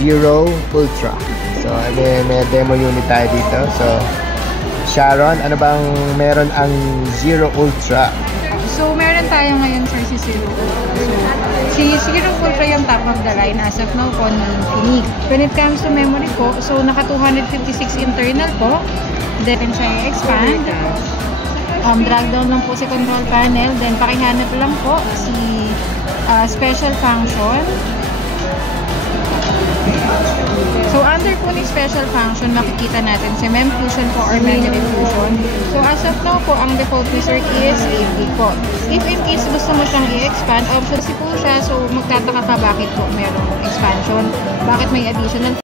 Zero Ultra. So, may demo unit tayo dito. So, Sharon, ano bang meron ang Zero Ultra? So, meron tayo ngayon, sir, si Zero Ultra. So, si Zero Ultra yung top of the line as of now po ni Phoenix. When it comes to memory po, so naka 256 internal po. Then siya i-expand. Drag down lang po si control panel. Then pakihanap lang po si special function. So, under po ni special function, makikita natin si Mem Fusion po or Memory Fusion. So, as of now po, ang default ni sir is 80 po. If in case gusto mo siyang i-expand, option si po siya. So, magtataka ka bakit po merong expansion. Bakit may additional